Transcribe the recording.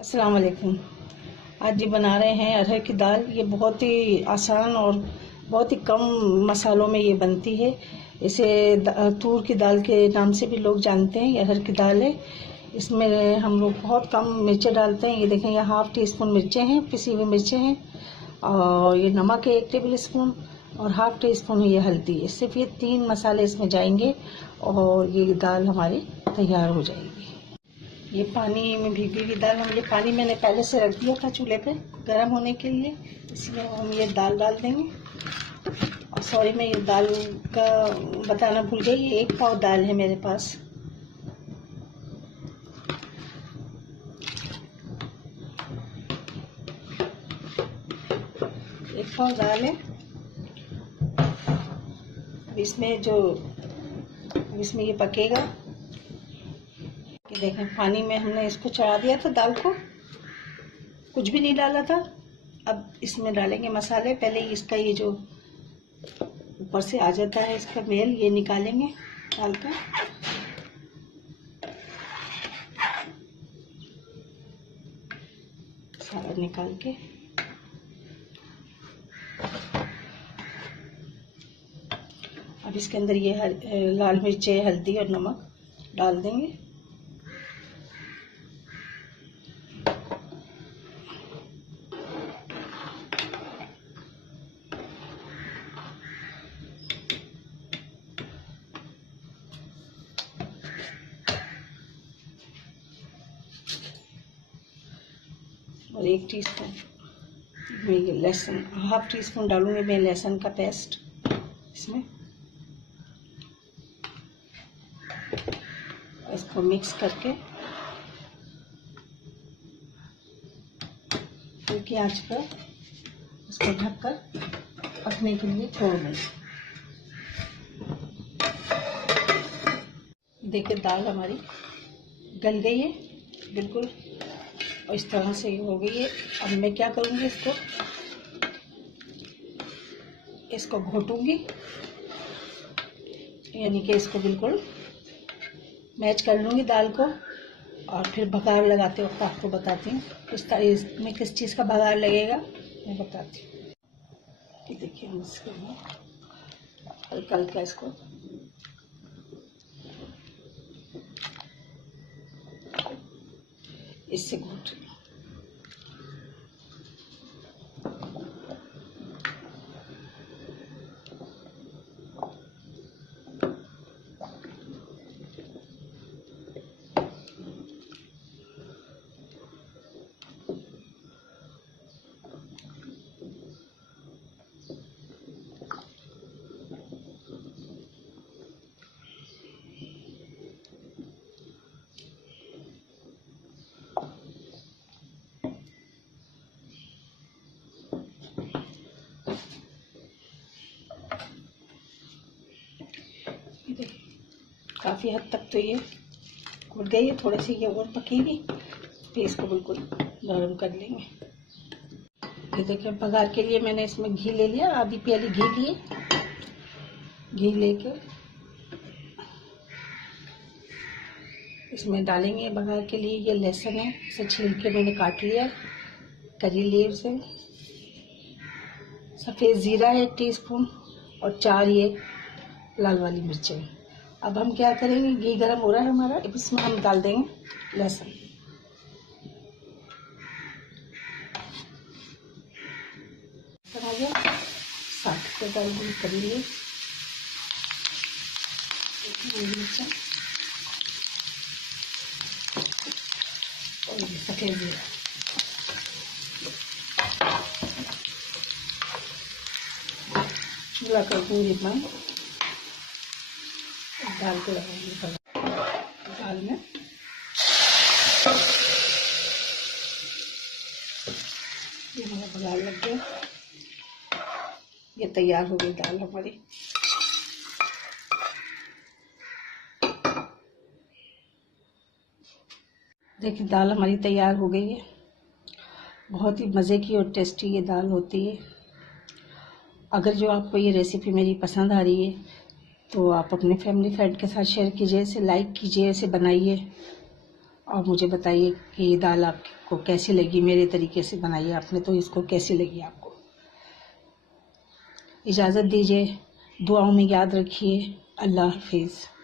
अस्सलाम वालेकुम। आज जी बना रहे हैं अरहर की दाल। ये बहुत ही आसान और बहुत ही कम मसालों में ये बनती है। इसे तूर की दाल के नाम से भी लोग जानते हैं। ये अरहर की दाल है। इसमें हम लोग बहुत कम मिर्चें डालते हैं। ये देखें, ये हाफ़ टी स्पून मिर्चें हैं, पिसी हुई मिर्चें हैं, और ये नमक है 1 टेबल स्पून, और हाफ़ टी स्पून ये हल्दी। सिर्फ ये 3 मसाले इसमें जाएंगे और ये दाल हमारी तैयार हो जाएगी। ये पानी में भीगी हुई दाल, पानी मैंने पहले से रख दिया था चूल्हे पे गर्म होने के लिए, इसलिए हम ये दाल डाल देंगे। और सॉरी, मैं ये दाल का बताना भूल गई। ये 1 पाव दाल है मेरे पास। एक पाव दाल है। इसमें ये पकेगा। ये देखें, पानी में हमने इसको चढ़ा दिया था दाल को, कुछ भी नहीं डाला था। अब इसमें डालेंगे मसाले। पहले इसका ये जो ऊपर से आ जाता है इसका मेल, ये निकालेंगे दाल का। सारा निकाल के अब इसके अंदर ये लाल मिर्चें, हल्दी और नमक डाल देंगे। और 1 टीस्पून मैं ये लहसुन, हाफ़ टी स्पून डालूंगी मैं लहसुन का पेस्ट इसमें। इसको मिक्स करके हल्की आंच पर इसको ढककर पकने के लिए छोड़ दें। देखिए, दाल हमारी गल गई है बिल्कुल, और इस तरह से हो गई है। अब मैं क्या करूँगी, इसको घोटूंगी, यानी कि इसको बिल्कुल मैच कर लूँगी दाल को, और फिर बघार लगाते वक्त आपको बताती हूँ इसमें किस चीज़ का बघार लगेगा, मैं बताती हूँ। कि देखिए, हम इसके में हल्का हल्का इसको इससे घोट। काफ़ी हद तक तो ये घुट गई है। थोड़ी सी ये और पकेगी, फिर इसको बिल्कुल नरम कर लेंगे। ये देखिए, बघार के लिए मैंने इसमें घी ले लिया, आधी प्याली घी लिए। घी लेके इसमें डालेंगे बघार के लिए। ये लहसुन है, इसे छील के मैंने काट लिया। करी लीव्स है, सफ़ेद ज़ीरा है 1 टीस्पून, और 4 ये लाल वाली मिर्चें। अब हम क्या करेंगे, घी गरम हो रहा है हमारा, अब इसमें हम डाल देंगे लहसुन। आ गया, साथ के डाल देंगे करी लीव्स, मिर्चा और सफ़ेद ज़ीरा। चूल्हा कर दूँगी बंद, दाल को लगाऊंगी दाल में। ये हमारा बघार लग गया, ये तैयार हो गई दाल हमारी। देखिए, दाल हमारी तैयार हो गई है। बहुत ही मज़े की और टेस्टी ये दाल होती है। अगर जो आपको ये रेसिपी मेरी पसंद आ रही है तो आप अपने फैमिली फ्रेंड के साथ शेयर कीजिए, इसे लाइक कीजिए, इसे बनाइए। और मुझे बताइए कि ये दाल आपको कैसी लगी। मेरे तरीके से बनाइए आपने तो इसको कैसी लगी आपको। इजाज़त दीजिए, दुआओं में याद रखिए। अल्लाह हाफिज़।